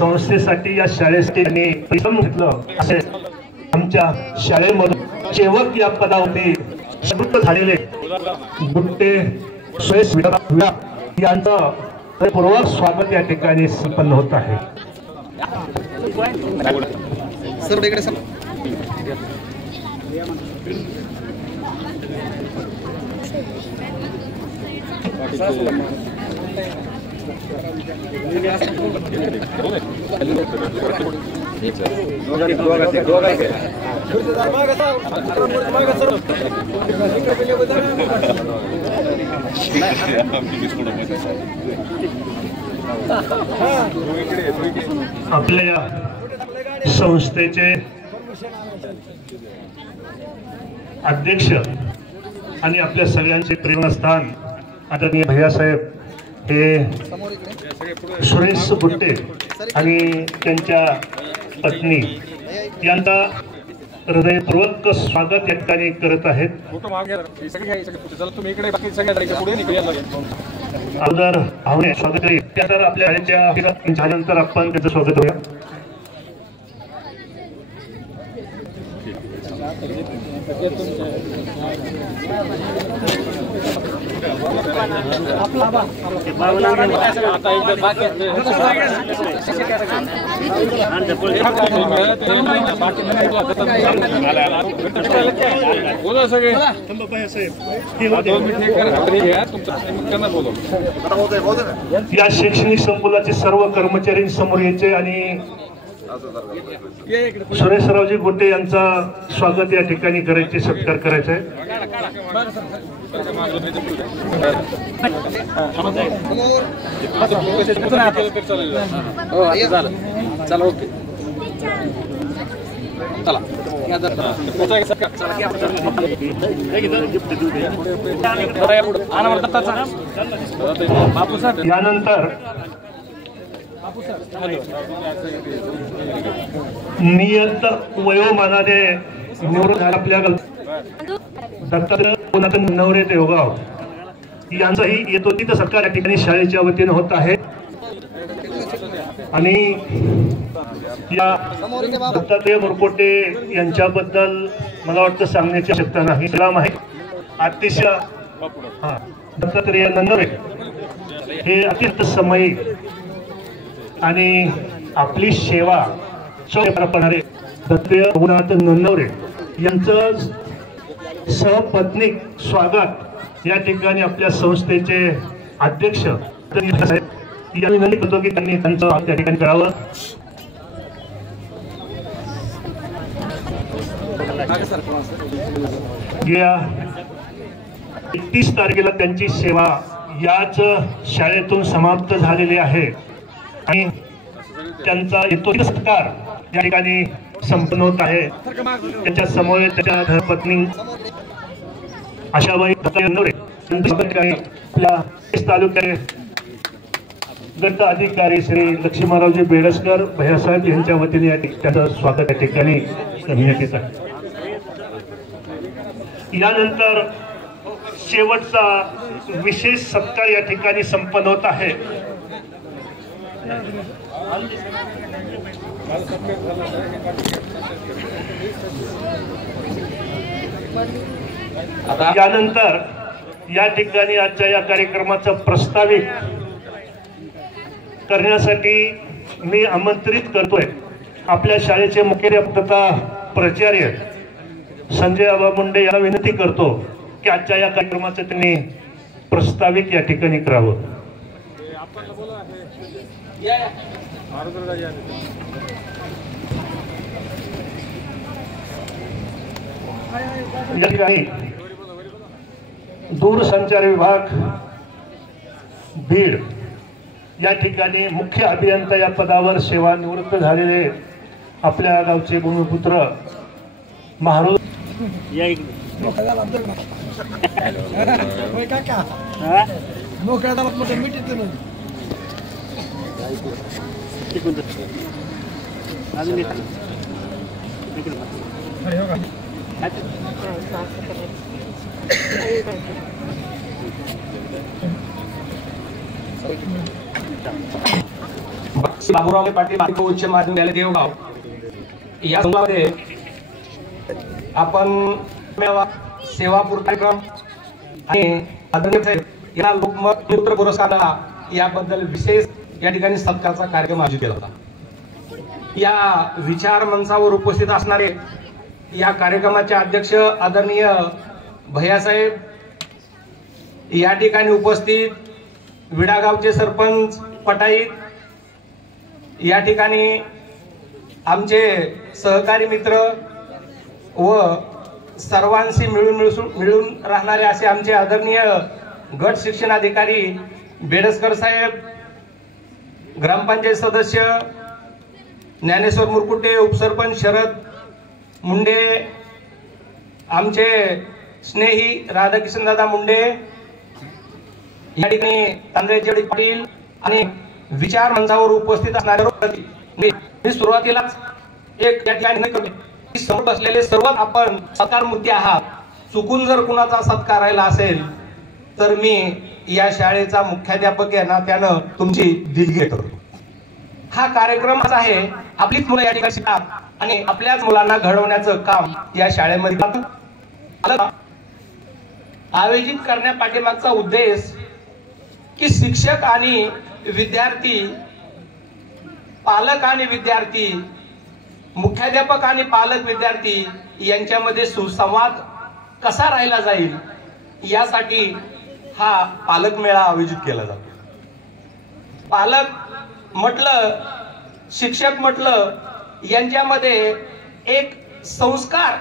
संस्थेसाठी या शाळेसाठी त्यांनी परिश्रम घेतलं असे आमच्या शाळेमधून सेवक या पदावरती निवृत्त झालेले गुट्टे सुरेश यांचं पूर्वक स्वागत या ठिकाणी संपन्न होत आहे. आपल्या संस्थेचे अध्यक्ष आणि आपल्या सगळ्यांचे प्रेरणास्थान आदरणीय भैयासाहेब हे सुरेश गुट्टे आणि त्यांच्या पत्नी यांचा हृदयपूर्वक स्वागत या ठिकाणी करत आहेत. अगोदर भावने स्वागत आहे त्यानंतर आपल्या शाळेच्या नंतर आपण त्याचं स्वागत करूया. या शैक्षणिक संकुलाचे सर्व कर्मचारी समोर यायचे आणि सुरेशरावजी गुट्टे यांचा स्वागत या ठिकाणी करायचे, सत्कार करायचा आहे. यानंतर नियत वयोमानाने निवडून आपल्या दत्तात्रय नवरे देवगाव यांचाही यथोचित सत्कार या ठिकाणी शाळेच्या वतीने होत आहे. आणि या दत्तात्रय मुरकोटे यांच्याबद्दल मला वाटतं सांगण्याची आवश्यकता नाही. सलाम आहे अतिशय दत्तात्रय नंदवे हे अत्यंत समयी आणि आपली सेवा करणारे दत्तात्रय रघुनाथ नंदवरे यांचं सहपत्नीक स्वागत या ठिकाणी आपल्या संस्थेचे अध्यक्ष या विनंती करतो की त्यांनी त्यांचं त्या ठिकाणी करावं. या 31 तारखेला त्यांची सेवा याच शाळेतून समाप्त झालेली आहे आणि त्यांचा यथोचित सत्कार या ठिकाणी संपन्न होत आहे. त्याच्या समोर त्याच्या धर्मपत्नी आशाबाई नंदवरे आपल्या तालुक्याचे गट अधिकारी श्री लक्ष्मणरावजी बेडसकर भैयासाहेब यांच्या वतीने त्यांचं स्वागत या ठिकाणी करण्यात येत आहे. यानंतर शेवटचा विशेष सत्कार या ठिकाणी संपन्न होत आहे. यानंतर या ठिकाणी आजच्या या कार्यक्रमाचं प्रस्तावित करण्यासाठी मी आमंत्रित करतोय आपल्या शाळेचे मुख्याध्यापक प्राचार्य संजय आबा मुंडे यांना विनंती करतो की आजच्या या कार्यक्रमाचं त्यांनी प्रस्तावित या ठिकाणी करावं. या ठिकाणी दूरसंचार विभाग बीड या ठिकाणी मुख्य अभियंता या पदावर सेवानिवृत्त झालेले आपल्या गावचे भूमिपुत्र महाराज बाबूराव पाटील बालिका उच्च माध्यमिक विद्यालय देवगाव या संघामध्ये आपण सेवापूर कार्यक्रम आणि आदरणीय साहेब या लोकमत मित्र पुरस्काराला याबद्दल विशेष या ठिकाणी सत्कारचा कार्यक्रम आयोजित केला होता। या विचार मंचावर उपस्थित असणारे या कार्यक्रमाचे अध्यक्ष आदरणीय भैयासाहेब, या ठिकाणी उपस्थित विडागावचे सरपंच पटाईत, या ठिकाणी आमचे सहकारी मित्र व सर्वांशी मिळून राहणारे असे आमचे आदरणीय गट शिक्षण अधिकारी बेडसकर साहेब, ग्रामपंचायत सदस्य ज्ञानेश्वर मुरकुटे, उपसरपंच शरद मुंडे, आमचे स्नेही राधाकिशन दादा मुंडे, या ठिकाणी तांदळेचे पाटील आणि विचार मंचावर उपस्थित असणारे मी सुरुवातीलाच एक या ठिकाणी समोर असलेले सर्व आपण सत्कारमूर्ती आहात। चुकून जर कुणाचा सत्कार राहिला असेल तर मी या शाळेचा मुख्याध्यापक या नात्यानं तुमची दिलगिरी करतो। हा कार्यक्रम असा आहे, आपलीच मुलं या ठिकाणी शिकतात आणि आपल्याच मुलांना घडवण्याचं काम या शाळेमध्ये आयोजित करण्यापाठीमागचा उद्देश की शिक्षक आणि विद्यार्थी, पालक आणि विद्यार्थी, मुख्याध्यापक आणि पालक विद्यार्थी यांच्यामध्ये सुसंवाद कसा राहिला जाईल यासाठी हा पालक मेळा आयोजित केला जातो। पालक म्हटलं, शिक्षक म्हटलं, यांच्यामध्ये एक संस्कार